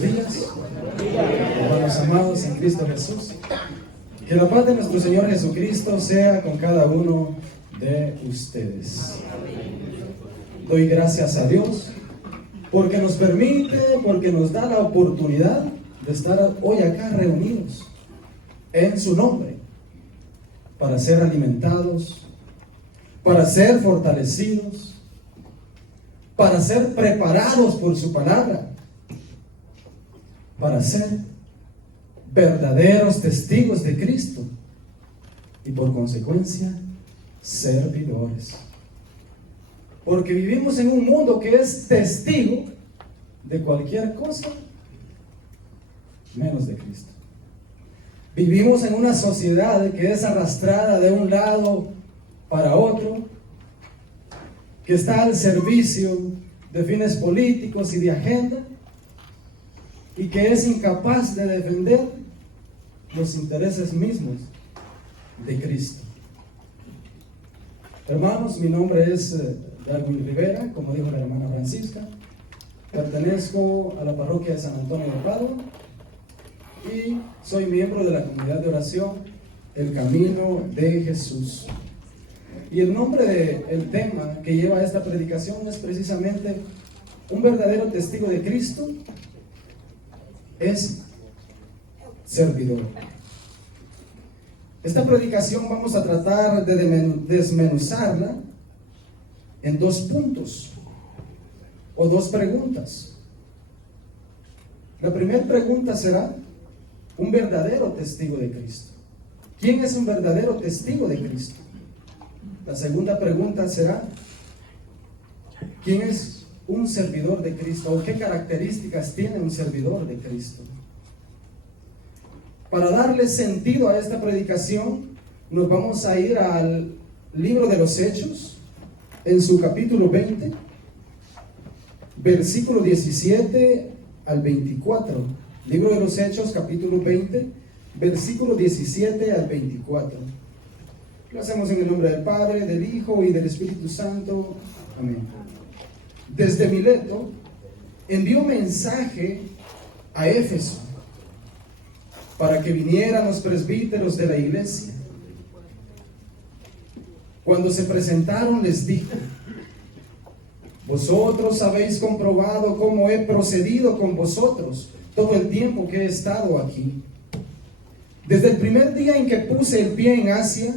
Buenos días, hermanos amados en Cristo Jesús. Que la paz de nuestro Señor Jesucristo sea con cada uno de ustedes. Doy gracias a Dios porque nos permite, porque nos da la oportunidad de estar hoy acá reunidos en su nombre para ser alimentados, para ser fortalecidos, para ser preparados por su palabra, para ser verdaderos testigos de Cristo y por consecuencia servidores. Porque vivimos en un mundo que es testigo de cualquier cosa menos de Cristo. Vivimos en una sociedad que es arrastrada de un lado para otro, que está al servicio de fines políticos y de agenda, y que es incapaz de defender los intereses mismos de Cristo. Hermanos, mi nombre es Darwin Rivera, como dijo la hermana Francisca. Pertenezco a la parroquia de San Antonio de Padua y soy miembro de la comunidad de oración El Camino de Jesús. Y el nombre del tema que lleva esta predicación es precisamente un verdadero testigo de Cristo es servidor. Esta predicación vamos a tratar de desmenuzarla en dos puntos o dos preguntas. La primera pregunta será: un verdadero testigo de Cristo. ¿Quién es un verdadero testigo de Cristo? La segunda pregunta será: ¿quién es un servidor de Cristo? ¿O qué características tiene un servidor de Cristo? Para darle sentido a esta predicación, nos vamos a ir al libro de los Hechos, en su capítulo 20, versículo 17 al 24. Libro de los Hechos, capítulo 20, versículo 17 al 24. Lo hacemos en el nombre del Padre, del Hijo y del Espíritu Santo. Amén. Desde Mileto envió mensaje a Éfeso para que vinieran los presbíteros de la iglesia. Cuando se presentaron les dijo: vosotros habéis comprobado cómo he procedido con vosotros todo el tiempo que he estado aquí. Desde el primer día en que puse el pie en Asia,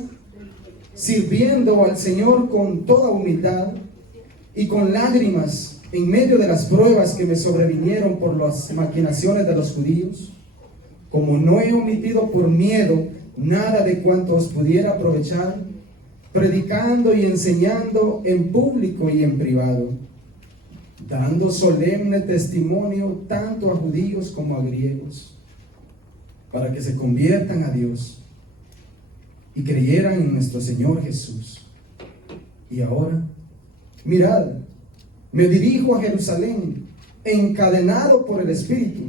sirviendo al Señor con toda humildad y con lágrimas en medio de las pruebas que me sobrevinieron por las maquinaciones de los judíos, como no he omitido por miedo nada de cuanto os pudiera aprovechar, predicando y enseñando en público y en privado, dando solemne testimonio tanto a judíos como a griegos, para que se conviertan a Dios y creyeran en nuestro Señor Jesús. Y ahora, mirad, me dirijo a Jerusalén, encadenado por el Espíritu.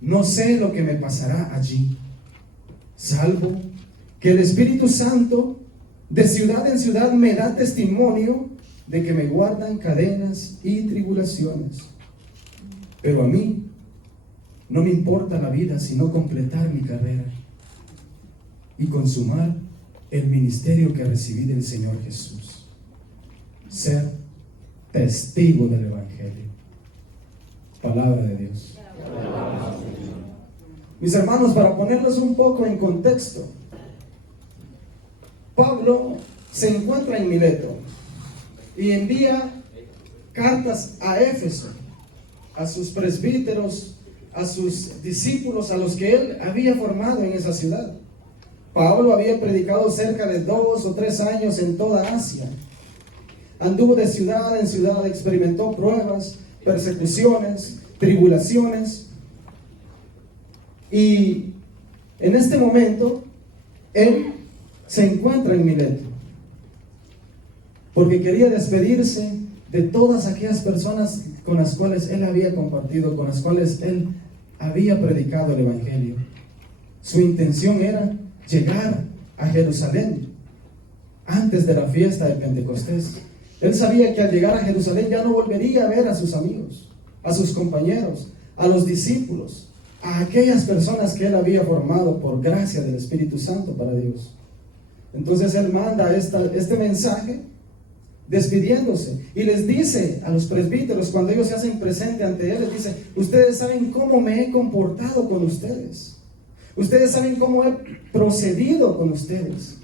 No sé lo que me pasará allí, salvo que el Espíritu Santo de ciudad en ciudad me da testimonio de que me guardan cadenas y tribulaciones. Pero a mí no me importa la vida, sino completar mi carrera y consumar el ministerio que recibí del Señor Jesús, ser testigo del Evangelio. Palabra de Dios. Mis hermanos, para ponerlos un poco en contexto, Pablo se encuentra en Mileto y envía cartas a Éfeso, a sus presbíteros, a sus discípulos, a los que él había formado en esa ciudad. Pablo había predicado cerca de 2 o 3 años en toda Asia. Anduvo de ciudad en ciudad, experimentó pruebas, persecuciones, tribulaciones. Y en este momento, él se encuentra en Mileto, porque quería despedirse de todas aquellas personas con las cuales él había compartido, con las cuales él había predicado el Evangelio. Su intención era llegar a Jerusalén antes de la fiesta de Pentecostés. Él sabía que al llegar a Jerusalén ya no volvería a ver a sus amigos, a sus compañeros, a los discípulos, a aquellas personas que él había formado por gracia del Espíritu Santo para Dios. Entonces él manda este mensaje despidiéndose y les dice a los presbíteros, cuando ellos se hacen presente ante él, les dice: ustedes saben cómo me he comportado con ustedes, ustedes saben cómo he procedido con ustedes,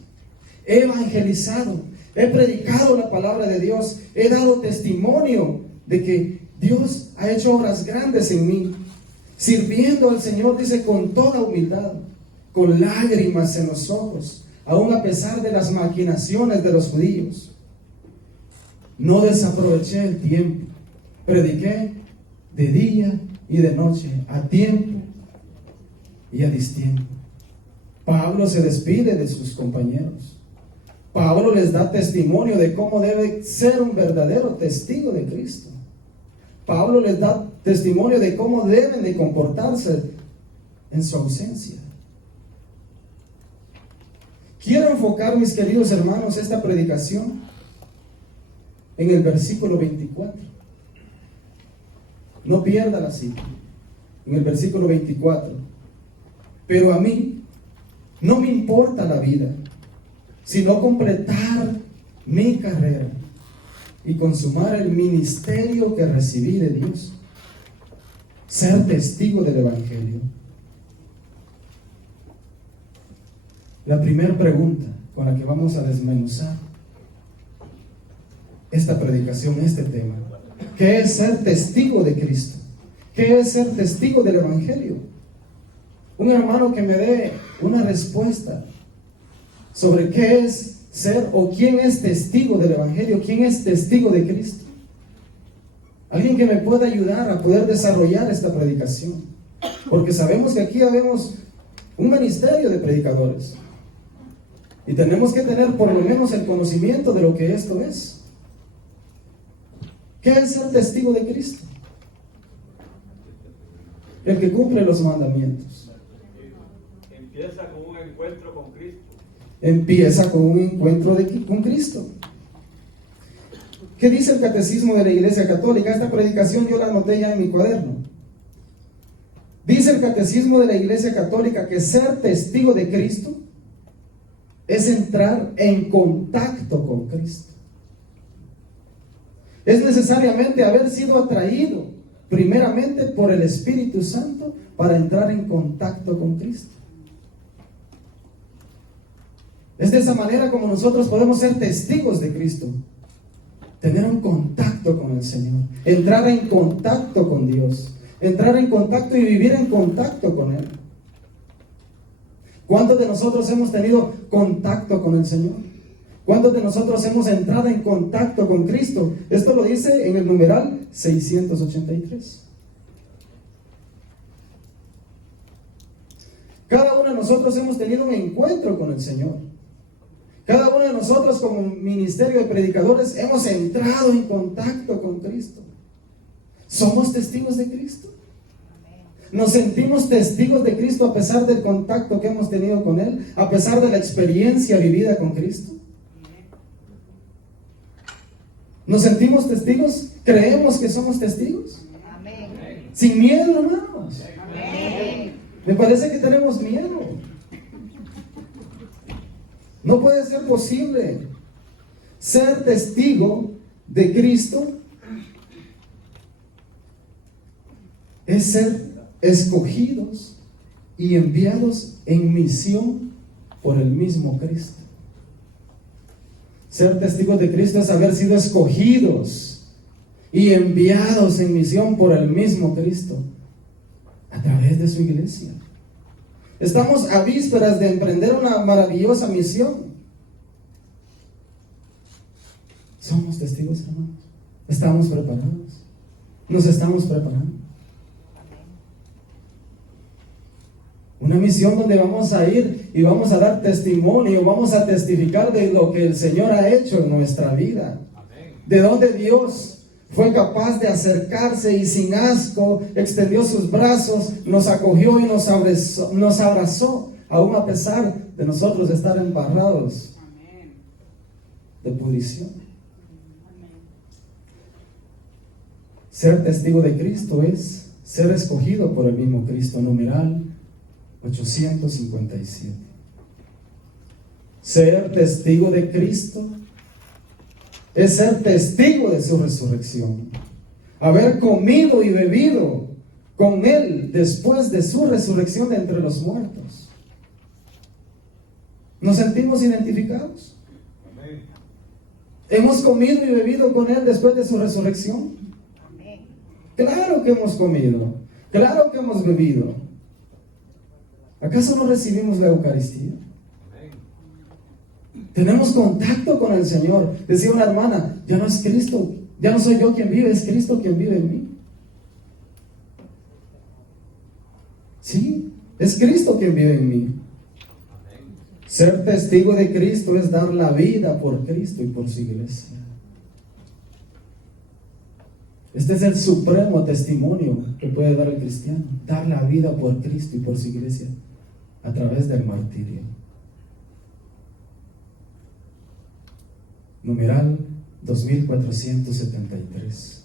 he evangelizado, he predicado la palabra de Dios, he dado testimonio de que Dios ha hecho obras grandes en mí, sirviendo al Señor, dice, con toda humildad, con lágrimas en los ojos, aún a pesar de las maquinaciones de los judíos. No desaproveché el tiempo, prediqué de día y de noche, a tiempo y a destiempo. Pablo se despide de sus compañeros. Pablo les da testimonio de cómo debe ser un verdadero testigo de Cristo. Pablo les da testimonio de cómo deben de comportarse en su ausencia. Quiero enfocar, mis queridos hermanos, esta predicación en el versículo 24. No pierda la cita. En el versículo 24. Pero a mí no me importa la vida, sino completar mi carrera y consumar el ministerio que recibí de Dios, ser testigo del Evangelio. La primera pregunta con la que vamos a desmenuzar esta predicación, este tema: ¿qué es ser testigo de Cristo? ¿Qué es ser testigo del Evangelio? Un hermano que me dé una respuesta sobre qué es ser o quién es testigo del Evangelio, quién es testigo de Cristo. Alguien que me pueda ayudar a poder desarrollar esta predicación, porque sabemos que aquí habemos un ministerio de predicadores y tenemos que tener por lo menos el conocimiento de lo que esto es. ¿Qué es ser testigo de Cristo? El que cumple los mandamientos. Empieza con un encuentro con Cristo. Empieza con un encuentro con Cristo. ¿Qué dice el Catecismo de la Iglesia Católica? Esta predicación yo la anoté ya en mi cuaderno. Dice el Catecismo de la Iglesia Católica que ser testigo de Cristo es entrar en contacto con Cristo. Es necesariamente haber sido atraído primeramente por el Espíritu Santo para entrar en contacto con Cristo. Es de esa manera como nosotros podemos ser testigos de Cristo. Tener un contacto con el Señor, entrar en contacto con Dios, entrar en contacto y vivir en contacto con Él. ¿Cuántos de nosotros hemos tenido contacto con el Señor? ¿Cuántos de nosotros hemos entrado en contacto con Cristo? Esto lo dice en el numeral 683. Cada uno de nosotros hemos tenido un encuentro con el Señor. Cada uno de nosotros como ministerio de predicadores hemos entrado en contacto con Cristo. ¿Somos testigos de Cristo? ¿Nos sentimos testigos de Cristo a pesar del contacto que hemos tenido con Él? ¿A pesar de la experiencia vivida con Cristo? ¿Nos sentimos testigos? ¿Creemos que somos testigos? Amén. Sin miedo, hermanos. Amén. Me parece que tenemos miedo. No puede ser posible. Ser testigo de Cristo es ser escogidos y enviados en misión por el mismo Cristo. Ser testigos de Cristo es haber sido escogidos y enviados en misión por el mismo Cristo a través de su iglesia. Estamos a vísperas de emprender una maravillosa misión. ¿Somos testigos, hermanos? ¿Estamos preparados? ¿Nos estamos preparando? Una misión donde vamos a ir y vamos a dar testimonio, vamos a testificar de lo que el Señor ha hecho en nuestra vida. De donde Dios fue capaz de acercarse y sin asco extendió sus brazos, nos acogió y nos abrazó, aún a pesar de nosotros estar embarrados de pudrición. Ser testigo de Cristo es ser escogido por el mismo Cristo, numeral 857. Ser testigo de Cristo es ser testigo de su resurrección. Haber comido y bebido con Él después de su resurrección de entre los muertos. ¿Nos sentimos identificados? Amén. ¿Hemos comido y bebido con Él después de su resurrección? Amén. Claro que hemos comido, claro que hemos bebido. ¿Acaso no recibimos la Eucaristía? Amén. Tenemos contacto con el Señor. Decía una hermana, ya no es Cristo, ya no soy yo quien vive, es Cristo quien vive en mí. Sí, es Cristo quien vive en mí. Ser testigo de Cristo es dar la vida por Cristo y por su iglesia. Este es el supremo testimonio que puede dar el cristiano, dar la vida por Cristo y por su iglesia a través del martirio. Numeral 2473.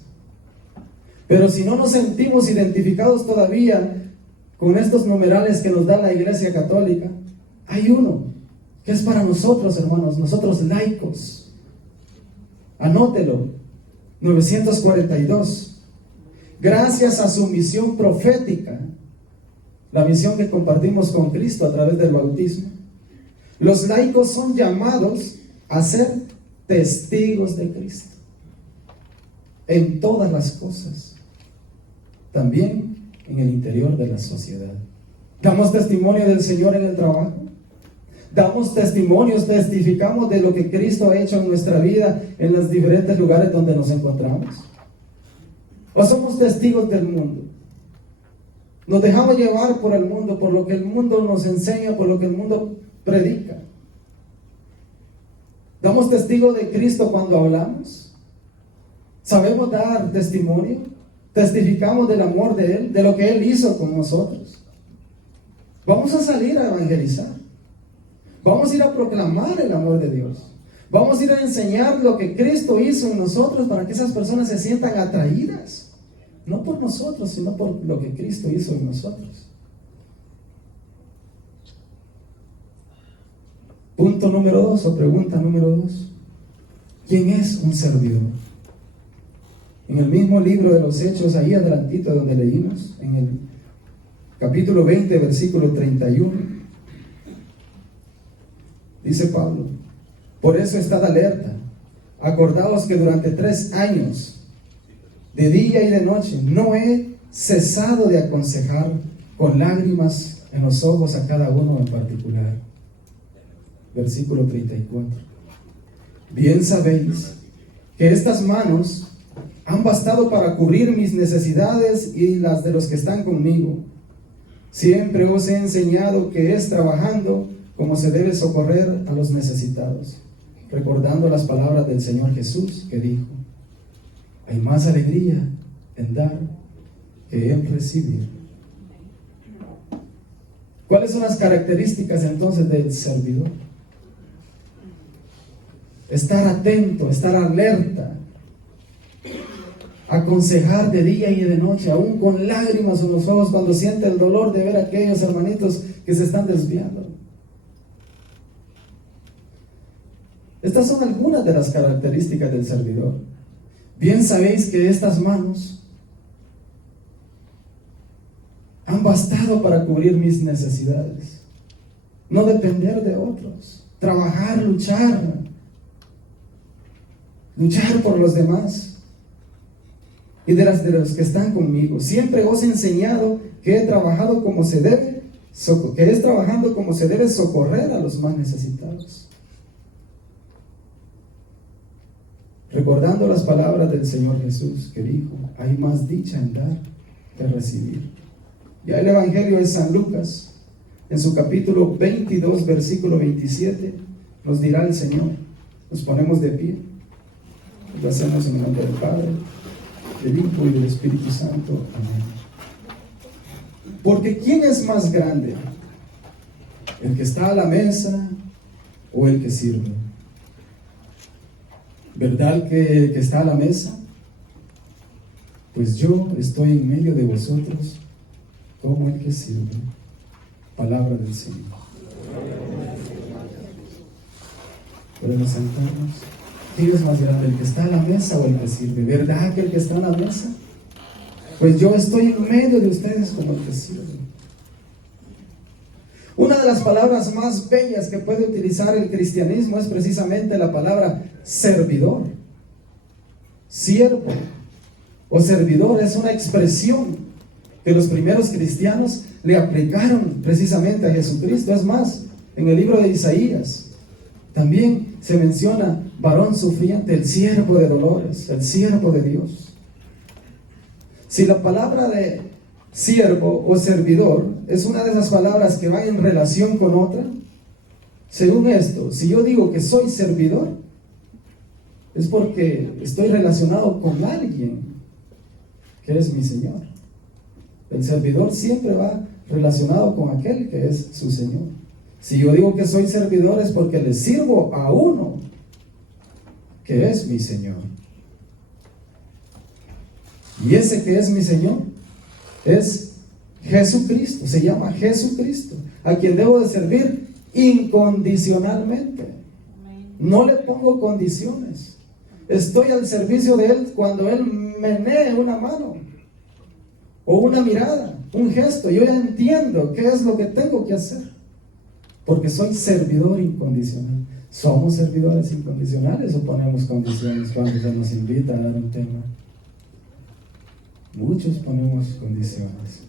Pero si no nos sentimos identificados todavía con estos numerales que nos da la Iglesia Católica, hay uno que es para nosotros, hermanos, nosotros laicos. Anótelo, 942. Gracias a su misión profética, la misión que compartimos con Cristo a través del bautismo, los laicos son llamados a ser testigos de Cristo en todas las cosas, también en el interior de la sociedad. Damos testimonio del Señor en el trabajo, damos testimonios, testificamos de lo que Cristo ha hecho en nuestra vida en los diferentes lugares donde nos encontramos, o somos testigos del mundo. Nos dejamos llevar por el mundo, por lo que el mundo nos enseña, por lo que el mundo predica. ¿Damos testigo de Cristo cuando hablamos? ¿Sabemos dar testimonio? ¿Testificamos del amor de Él, de lo que Él hizo con nosotros? Vamos a salir a evangelizar. Vamos a ir a proclamar el amor de Dios. Vamos a ir a enseñar lo que Cristo hizo en nosotros para que esas personas se sientan atraídas. No por nosotros, sino por lo que Cristo hizo en nosotros. Punto número 2, o pregunta número 2. ¿Quién es un servidor? En el mismo libro de los Hechos, ahí adelantito donde leímos, en el capítulo 20, versículo 31, dice Pablo: por eso estad alerta, acordaos que durante 3 años, de día y de noche, no he cesado de aconsejar con lágrimas en los ojos a cada uno en particular. Versículo 34. Bien sabéis que estas manos han bastado para cubrir mis necesidades y las de los que están conmigo. Siempre os he enseñado que es trabajando como se debe socorrer a los necesitados, recordando las palabras del Señor Jesús, que dijo: hay más alegría en dar que en recibir. ¿Cuáles son las características entonces del servidor? Estar atento, estar alerta, aconsejar de día y de noche, aún con lágrimas en los ojos cuando siente el dolor de ver a aquellos hermanitos que se están desviando. Estas son algunas de las características del servidor. Bien sabéis que estas manos han bastado para cubrir mis necesidades. No depender de otros, trabajar, luchar por los demás y de los que están conmigo. Siempre os he enseñado que he trabajado como se debe, que es trabajando como se debe socorrer a los más necesitados. Recordando las palabras del Señor Jesús, que dijo: hay más dicha en dar que recibir. Y el Evangelio de San Lucas, en su capítulo 22, versículo 27, nos dirá el Señor. Nos ponemos de pie. Lo hacemos en el nombre del Padre, del Hijo y del Espíritu Santo. Amén. Porque ¿quién es más grande? ¿El que está a la mesa o el que sirve? ¿Verdad que el que está a la mesa pues yo estoy en medio de vosotros como el que sirve. Palabra del Señor. Podemos sentarnos. ¿Quién es más grande, el que está a la mesa o el que sirve? ¿Verdad que el que está a la mesa? Pues yo estoy en medio de ustedes como el que sirve. Una de las palabras más bellas que puede utilizar el cristianismo es precisamente la palabra servidor. Siervo o servidor es una expresión que los primeros cristianos le aplicaron precisamente a Jesucristo. Es más, en el libro de Isaías también se menciona varón sufriente, el siervo de dolores, el siervo de Dios. Si la palabra de siervo o servidor es una de esas palabras que van en relación con otra, según esto, si yo digo que soy servidor, es porque estoy relacionado con alguien que es mi Señor. El servidor siempre va relacionado con aquel que es su Señor. Si yo digo que soy servidor es porque le sirvo a uno que es mi Señor. Y ese que es mi Señor es Jesucristo, se llama Jesucristo, a quien debo de servir incondicionalmente. No le pongo condiciones. Estoy al servicio de Él cuando Él menee una mano o una mirada, un gesto. Yo ya entiendo qué es lo que tengo que hacer, porque soy servidor incondicional. ¿Somos servidores incondicionales o ponemos condiciones cuando se nos invita a dar un tema? Muchos ponemos condiciones.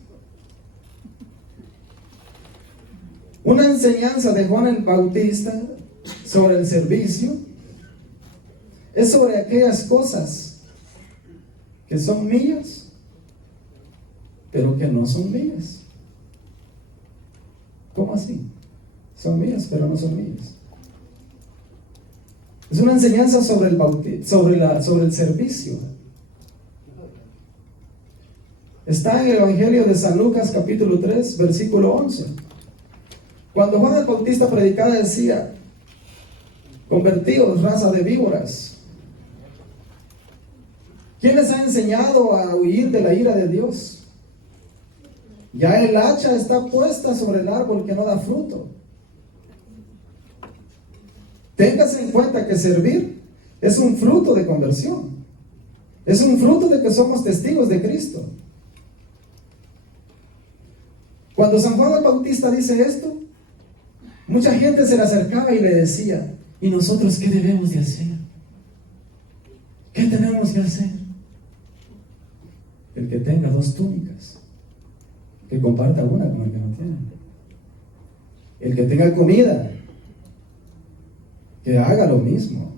Una enseñanza de Juan el Bautista sobre el servicio es sobre aquellas cosas que son mías, pero que no son mías. ¿Cómo así? Son mías, pero no son mías. Es una enseñanza sobre el servicio. Está en el Evangelio de San Lucas capítulo 3, versículo 11. Cuando Juan el Bautista predicaba decía: convertíos, raza de víboras. ¿Quién les ha enseñado a huir de la ira de Dios? Ya el hacha está puesta sobre el árbol que no da fruto. Téngase en cuenta que servir es un fruto de conversión. Es un fruto de que somos testigos de Cristo. Cuando San Juan el Bautista dice esto, mucha gente se le acercaba y le decía: ¿y nosotros qué debemos de hacer? ¿Qué tenemos que hacer? El que tenga 2 túnicas, que comparta una con el que no tiene. El que tenga comida, que haga lo mismo.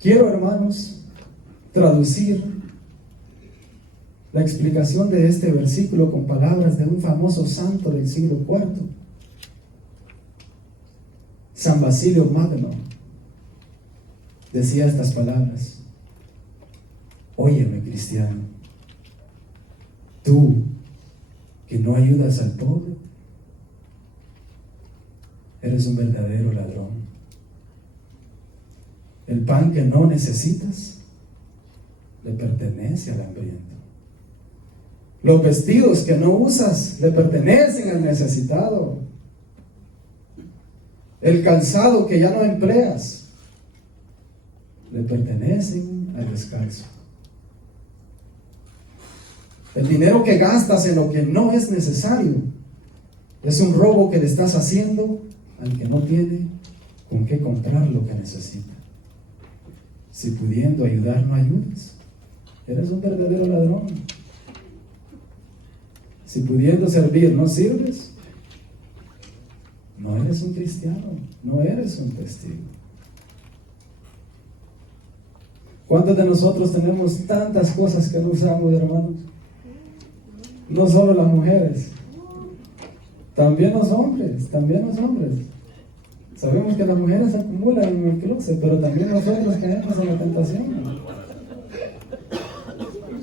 Quiero, hermanos, traducir la explicación de este versículo con palabras de un famoso santo del siglo IV, San Basilio Magno. Decía estas palabras: óyeme, cristiano, tú que no ayudas al pobre, eres un verdadero ladrón. El pan que no necesitas le pertenece al hambriento. Los vestidos que no usas le pertenecen al necesitado. El calzado que ya no empleas le pertenecen al descalzo. El dinero que gastas en lo que no es necesario es un robo que le estás haciendo al que no tiene con qué comprar lo que necesita. Si pudiendo ayudar no ayudas, eres un verdadero ladrón. Si pudiendo servir no sirves, no eres un cristiano, no eres un testigo. ¿Cuántos de nosotros tenemos tantas cosas que no usamos, hermanos? No solo las mujeres, también los hombres, Sabemos que las mujeres se acumulan en el closet, pero también nosotros caemos en la tentación.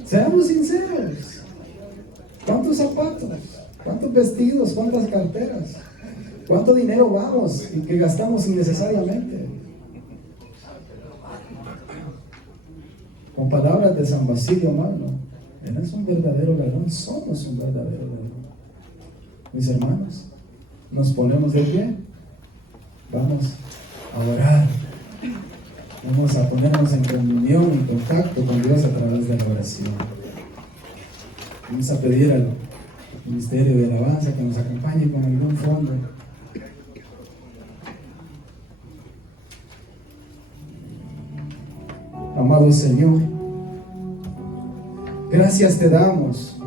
Seamos sinceros. ¿Cuántos zapatos? ¿Cuántos vestidos? ¿Cuántas carteras? ¿Cuánto dinero vamos y que gastamos innecesariamente? Con palabras de San Basilio Magno, él es un verdadero ladrón, somos un verdadero ladrón. Mis hermanos, nos ponemos de pie, vamos a orar, vamos a ponernos en comunión, en contacto con Dios a través de la oración. Vamos a pedir al Ministerio de Alabanza que nos acompañe con algún fondo. Amado Señor, gracias te damos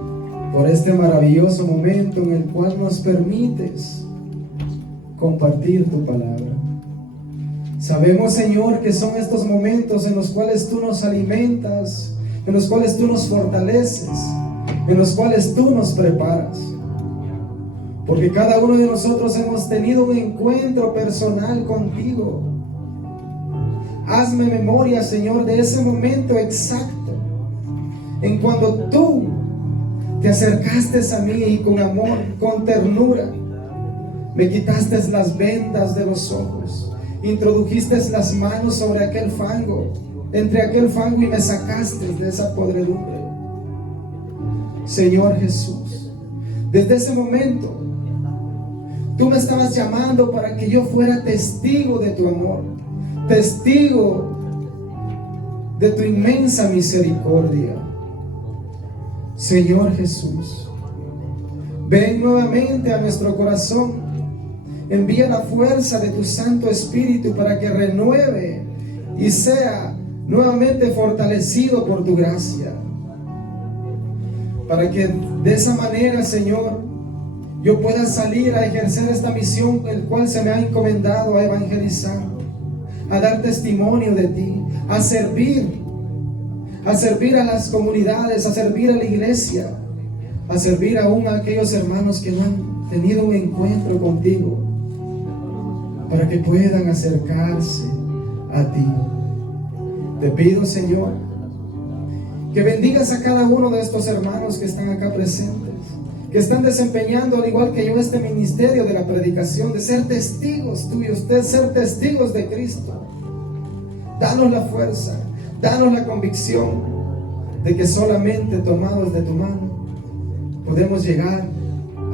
por este maravilloso momento en el cual nos permites compartir tu palabra. Sabemos, Señor, que son estos momentos en los cuales tú nos alimentas, en los cuales tú nos fortaleces, en los cuales tú nos preparas. Porque cada uno de nosotros hemos tenido un encuentro personal contigo. Hazme memoria, Señor, de ese momento exacto en cuando tú te acercaste a mí y con amor, con ternura, me quitaste las vendas de los ojos, introdujiste las manos sobre aquel fango, entre aquel fango, y me sacaste de esa podredumbre. Señor Jesús, desde ese momento tú me estabas llamando para que yo fuera testigo de tu amor, testigo de tu inmensa misericordia. Señor Jesús, ven nuevamente a nuestro corazón, envía la fuerza de tu Santo Espíritu para que renueve y sea nuevamente fortalecido por tu gracia, para que de esa manera, Señor, yo pueda salir a ejercer esta misión el cual se me ha encomendado, a evangelizar, a dar testimonio de ti, a servir a las comunidades, a servir a la iglesia, a servir aún a aquellos hermanos que no han tenido un encuentro contigo, para que puedan acercarse a ti. Te pido, Señor, que bendigas a cada uno de estos hermanos que están acá presentes, que están desempeñando al igual que yo este ministerio de la predicación, de ser testigos tuyos, de ser testigos de Cristo. Danos la fuerza, danos la convicción de que solamente tomados de tu mano podemos llegar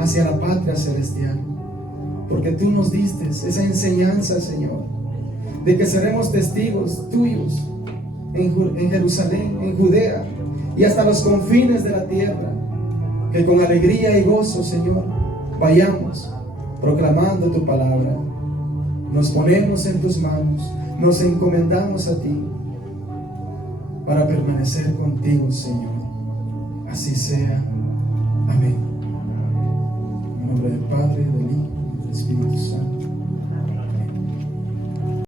hacia la patria celestial, porque tú nos diste esa enseñanza, Señor, de que seremos testigos tuyos en Jerusalén, en Judea y hasta los confines de la tierra. Que con alegría y gozo, Señor, vayamos proclamando tu palabra. Nos ponemos en tus manos, nos encomendamos a ti para permanecer contigo, Señor. Así sea. Amén. En nombre del Padre,